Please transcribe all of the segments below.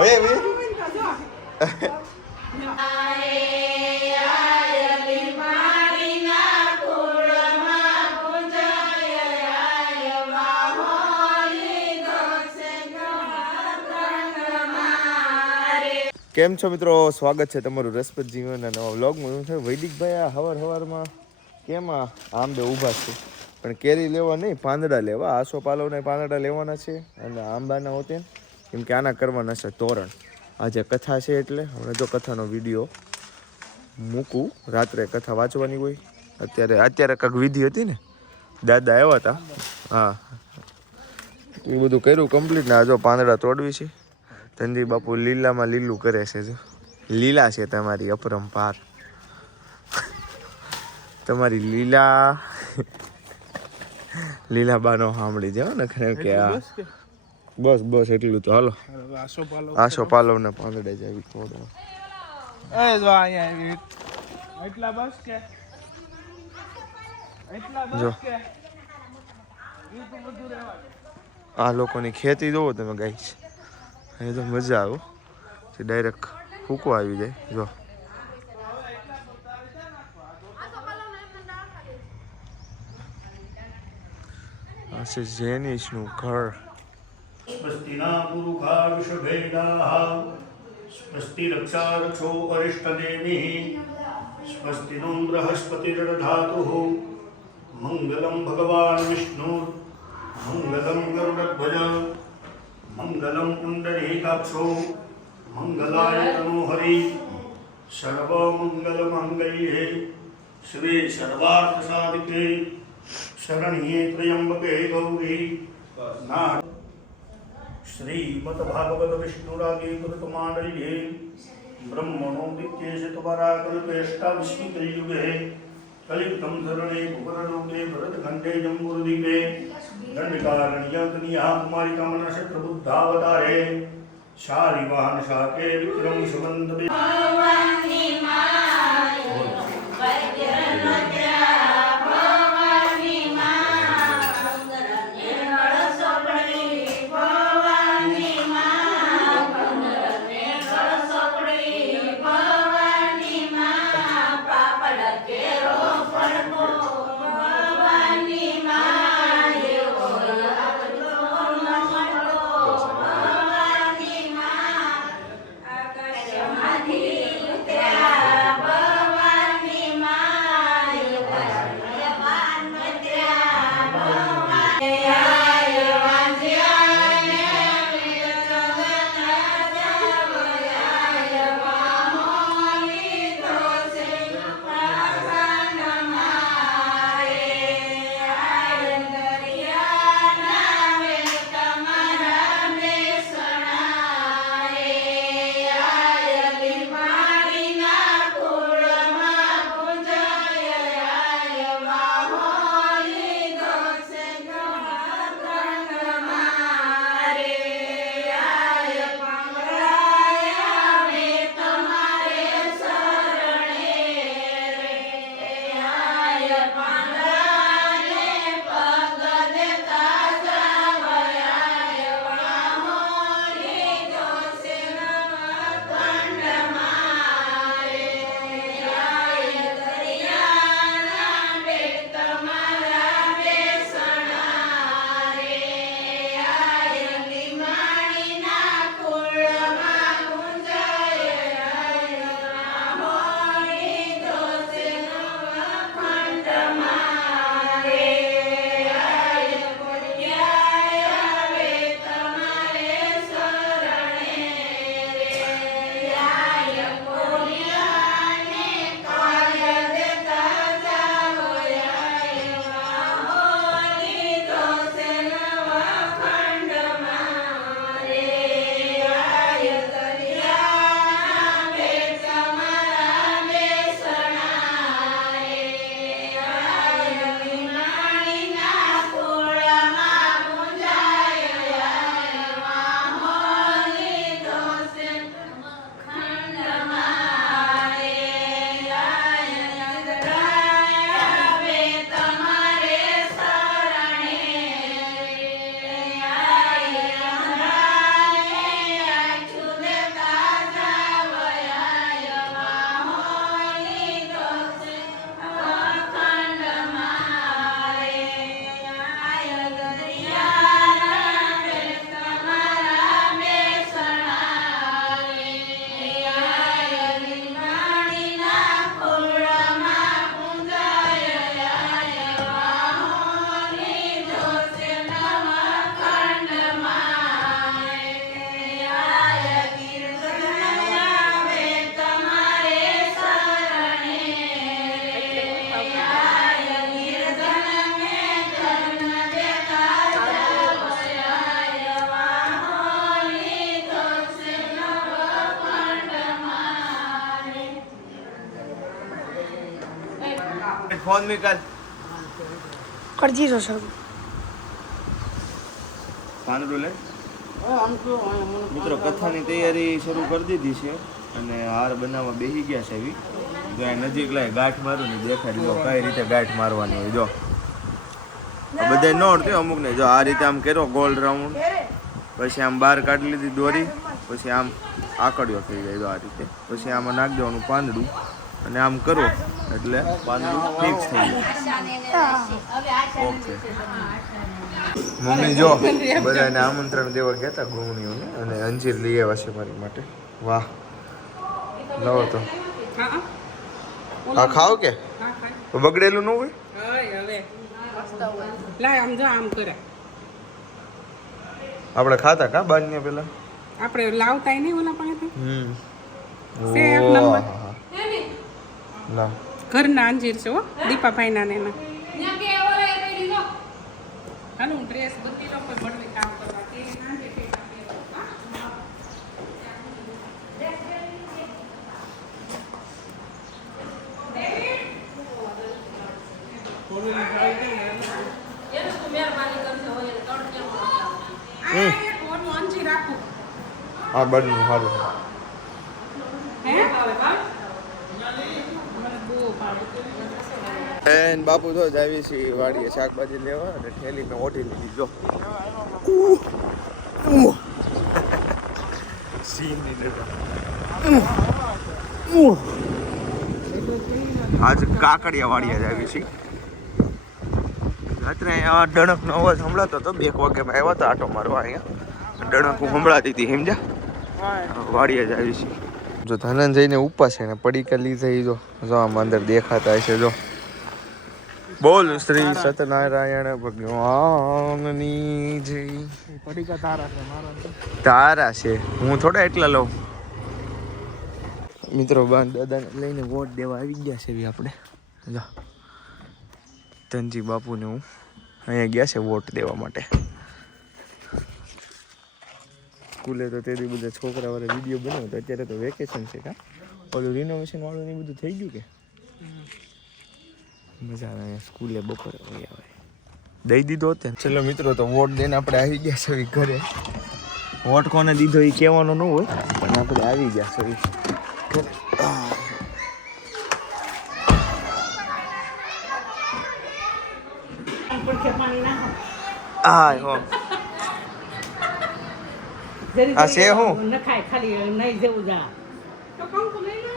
ઓય વી કેમ છો મિત્રો, સ્વાગત છે તમારું રસપ્રદ જીવનના નવા વ્લોગમાં. હું છે વૈદિકભાઈ. આ હવારમાં કેમ આંબે ઊભા છે, પણ કેરી લેવા નહીં, પાંદડા લેવા. આસો પાલવના પાંદડા લેવાના છે અને આંબાના હોતે કેમ કે આના કરવાના છે તોરણ. આજે કથા છે એટલે હવે જો કથાનો વિડીયો મૂકું. રાત્રે કથા વાંચવાની હોય. અત્યારે કાંઈક વિધિ હતી ને, દાદા આવ્યા હતા. હા, એ બધું કર્યું કમ્પ્લીટ ને. આ જો પાંદડા તોડવી છે. ધનજી બાપુ લીલામાં લીલું કરે છે. જો લીલા છે તમારી અપરંપાર. તમારી લીલા બાનો સાંભળી જાઓ ને કે આ બસ એટલું તો. હાલો આસો પાલવ ને પાંદડે જાવી થોડો. જો આ લોકોની ખેતી જોવો તમે ગાઈસ. એ તો મજા આવે, ડાયરેક્ટ ફૂકો આવી જાય. જો આ છે જેનિશનું ઘર. સ્વસ્તિના પુરુષા વિષભેદાઃ સ્વસ્તિ રક્ષા રક્ષો અરિષ્ટનેમિઃ સ્વસ્તિનો બૃહસ્પતિર્દધાતુઃ મંગલમ ભગવાન વિષ્ણુ મંગલમ ગરુડધ્વજ મંગલમ પુંડરીકાક્ષો મંગલાય તનોહરિ સર્વમંગલમાંગલ્યે શ્રી સર્વાર્થ સાધિકે શરણ્યે ત્ર્યંબકે ગૌરી ના શ્રીમદ ભાગવત વિષ્ણુરાગે કૃતમાંડલ્યે બ્રહ્મણો દિત્યેશતપરાકલ્પેષ્ટાવિષ્ણુકલિયુગે કલિયુગં શરણે ભુવનલોકે ભરતખંડે જંબુર્દીપે દંડકારણ્યકનિયા કુમારિકામનશત્રબુદ્ધાવતારે શાલિવાહન શાકે વિક્રમ સુમંતવે ફોન મિકાલ કરજી છો સર પાંદડું લે મિત્રો કથાની તૈયારી શરૂ કરી દીધી છે અને હાર બનાવવા બેસી ગયા છે એવી જો આ નજીક લાય ગાંઠ મારું ને દેખાડી દો કઈ રીતે ગાંઠ મારવાની હોય જો બધા નોટ થયો અમુક ને જો આ રીતે આમ કર્યો ગોલ રાઉન્ડ પછી આમ બહાર કાઢી લીધી દોરી પછી આમ આકડ્યો થઈ જાય જો આ રીતે પછી આમાં નાખી દેવાનું પાંદડું અને આમ કરો એટલે પાંદડું ફિક્સ થઈ જાય ઓકે મમ્મી જો બધાને આમંત્રણ દેવા ગયા હતા ગૃહિણીઓને અને અંજીર લઈ આવ્યા છે મારી માટે વાહ લાવો તો આ ખાવ કે બગડેલું ન હોય આપણે ખાતા કા બાજને પેલા આપણે લાવતા નહીં ઓલા પાસેથી લા ઘરના અંજીર છે હો દીપાભાઈના ને એના હાલો હું ડ્રેસ બધી લોકો મળવી કામ કરવા તે સાંજે આ બાજનું સારું એન બાપુ તો જ આવી છે વાડીએ શાકભાજી લેવા અને થેલી મેં ઓઢી લીધી જો આજ કાકડિયા વાડીએ જ આવી છે રાત્રે અહીંયા ડણકનો અવાજ સંભળાતો હતો 2 વાગે આવ્યા હતા આટો મારવા અહીંયા ડણક સંભળાતી હતી સમજ્યા વાડીએ જ આવી છે જો ધનંજયને ઉપવાસ છે ને પડીકા લીધા જો આમ અંદર દેખાતા હશે જો બોલ શ્રી સત્યનારાયણ ભગવાનની જય પડીકા તારા છે મારા તારા છે હું થોડા એટલા લઉં મિત્રો બાન દાદાને લઈને વોટ દેવા આવી ગયા છે આપણે જો ધનજી બાપુને હું અહીંયા ગયા છે વોટ દેવા માટે સ્કૂલે તો તેથી બધા છોકરાવાળા વિડીયો બનાવ્યો તો અત્યારે તો વેકેશન છે કા ઓલું રિનોવેશન વાળું ને બધું થઈ ગયું કે મજા આવે સ્કૂલે બપોરે આવે દઈ દીધો હોત ચલો મિત્રો તો વોટ દઈને આપણે આવી ગયા છે ઘરે વોટ કોને દીધો એ કહેવાનો ન હોય પણ આપણે આવી ગયા છે હા હો આ છે હું નખાય ખાલી નહીં જેવું જા તો કંકુ લઈ લો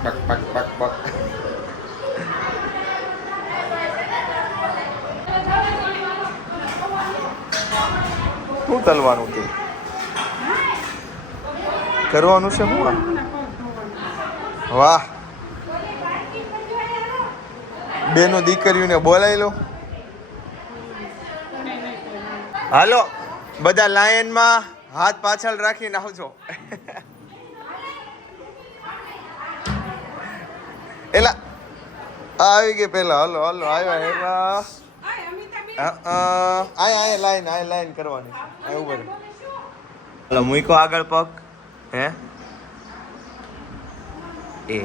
પક પક પક પક શું તલવાનું છે કરવાનું છે શું વાહ બેનો દીકરીઓને બોલાવી લો હાલો બધા લાઈનમાં હાથ પાછળ રાખીને આવજો એલા આવી ગઈ પેલા હલો હલો આવ્યા એલા આય લાઈન કરવાની આય ઉપર હલો મૂકો આગળ પગ હે એ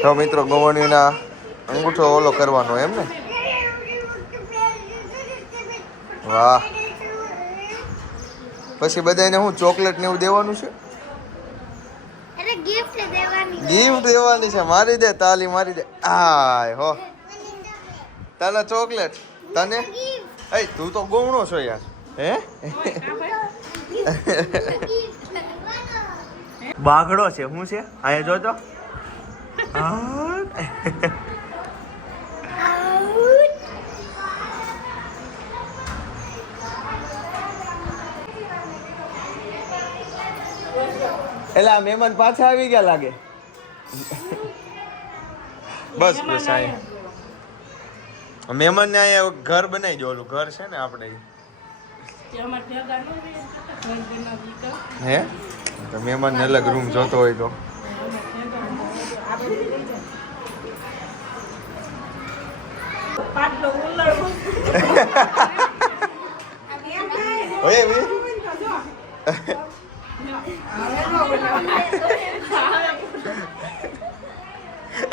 તો મિત્રો ગવણીના અંગૂઠો ઓલો કરવાનો એમ ને વાહ પછી બધાને હું ચોકલેટ ને એવું દેવાનું છે ગિફ્ટ દેવાની છે મારી દે તાલી મારી દે આય હો તને ચોકલેટ તને એ તું તો ગોમણો છો યાર હે બાઘડો છે શું છે અહીંયા જોજો એટલે આ મહેમાન પાછા આવી ગયા લાગે બસ બસ અહીંયા મહેમાન ને અહીંયા ઘર બનાવી દો ઓલું ઘર છે ને આપણે તે અમારે ભેગા ન રહે, ઘર બનાવી તો હે તો મહેમાનને અલગ રૂમ જોતો હોય તો પાટલો ઉલળવો. ઓય વી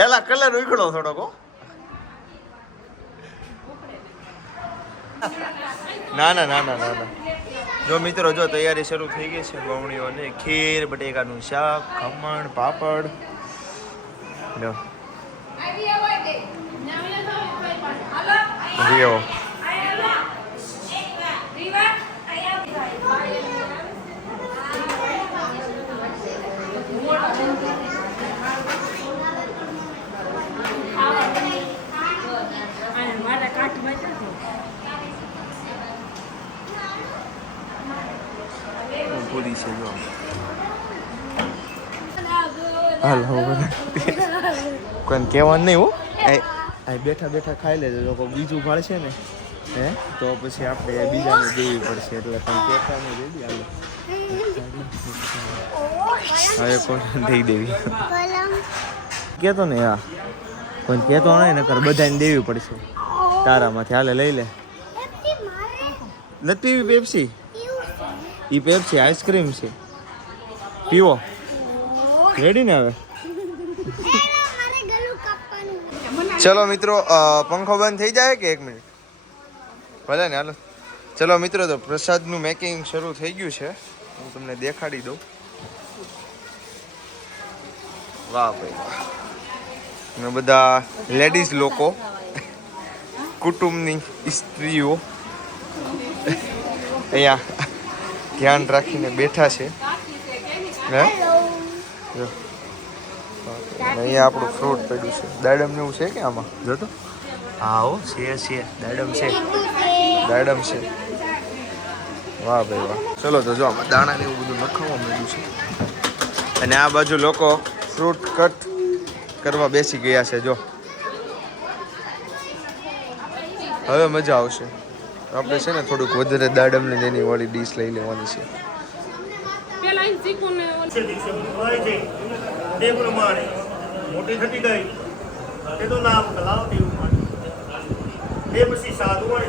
એલા કલર ઉખડો થોડોક હો. ના ના ના ના ના ના જો મિત્રો જો તૈયારી શરૂ થઈ ગઈ છે ગવણીઓને ખીર બટેકાનું શાક ખમણ પાપડ જો રીઓ મારા કાઠમાં જતો પૂરી છે જો હાલ હવે કોઈને કહેવાનું નહીં હો આ બેઠા બેઠા ખાઈ લેજો જો કોઈ બીજું ભાળશે ને હે તો પછી આપણે બીજાને દેવી પડશે એટલે પણ કહેતા નહીં રેડી હાલો હવે કોણ દઈ દેવી કહેતો ને હા કોઈ કહેતો નહીં નકર બધાને દેવી પડશે તારામાંથી હાલે લઈ લે નથી પીવી પેપ્સી ઈ પેપ્સી આઈસ્ક્રીમ છે પીવો રેડી ને હવે ચલો મિત્રો પંખો બંધ થઈ જાય કે 1 મિનિટ ભલે ને હાલો ચલો મિત્રો તો પ્રસાદનું મેકિંગ શરૂ થઈ ગયું છે હું તમને દેખાડી દઉં વાહ ભાઈ વાહ ને બધા લેડીઝ લોકો કુટુંબની સ્ત્રીઓ અહીંયા ધ્યાન રાખીને બેઠા છે હે જો અહીંયા આપણું ફ્રૂટ પડ્યું છે દાડમ ને એવું છે કે આમાં જો તો હા હો છે દાડમ છે વાહ ભાઈ વાહ ચલો તો જો આમાં દાણા ને એવું બધું નખાવા માંડ્યું છે અને આ બાજુ લોકો ફ્રૂટ કટ કરવા બેસી ગયા છે જો હવે મજા આવશે આપણે છે ને થોડુંક વધારે દાડમ ને એની વાળી ડીશ લઈ લેવાની છે પેલા અહીં ચીકુને દિવસે હોય છે તે પ્રમાણે મોટી થતી ગઈ તેનું નામ કલાવતી ઉપાડી તે પછી સાધુઓને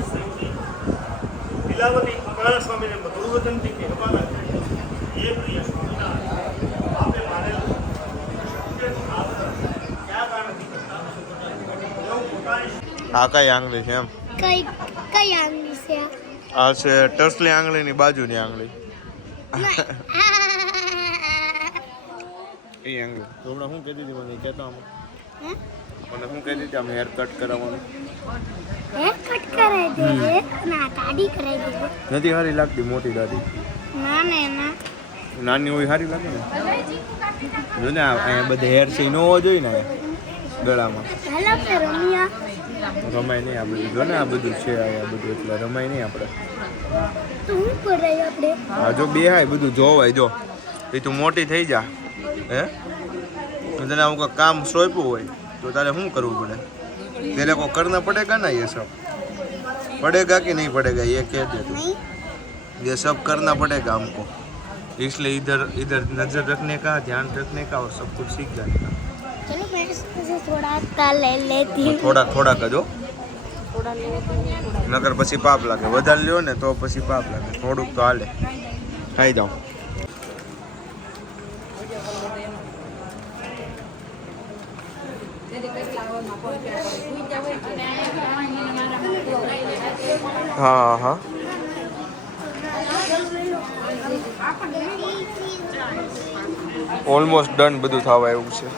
લીલાવતી કળા સ્વામીને મધુર વચનથી કહેવા લાગ્યા એ પ્રિય સ્વામિનારાયણ આપે માનેલું કે આપ ક્યાં કારણથી કરતા એવું પોતાની આ કઈ આંગળી છે એમ કઈ આંગળી છે આ છે ટસલી આંગળીની બાજુની આંગળી એ આંગળી તો હમણાં શું કહેતી હતી મને કહેતા મને શું કહેતી હતી આમ હેર કટ કરાવવાનું હેર કટ કરાવી દેજે ના દાઢી કરાવી દેજે નથી સારી લાગતી મોટી દાઢી ના ના નાની હોય સારી લાગે ને જો ને અહીંયા બધે હેર છે ન હોવો જોઈએ ને ગળામાં હાલો કે રમ્યા રમાય નહીં આ બધું જો ને આ બધું છે આ બધું એટલે રમાય નહીં આપણે તો હું કરાય આપણે હા જો બે હાય બધું જોવાય જો એ તું મોટી થઈ જા હે તને આવું કંઈક કામ સોંપ્યું હોય તો તારે શું કરવું પડે तेरे को करना पड़ेगा ना ये सब पड़ेगा कि नहीं पड़ेगा ये कह दे तू ये सब करना पड़ेगा हमको इसलिए इधर इधर नजर रखने का ध्यान रखने का और सब कुछ सीख जाने का चलो मैं इससे थोड़ा ता ले लेती हूँ થોડા થોડા કરજો નકર પછી પાપ લાગે વધારે લ્યો ને તો પછી પાપ લાગે થોડુંક તો હાલે ખાઈ જાઓ હા હા ઓલમોસ્ટ ડન બધું થવા એવું છે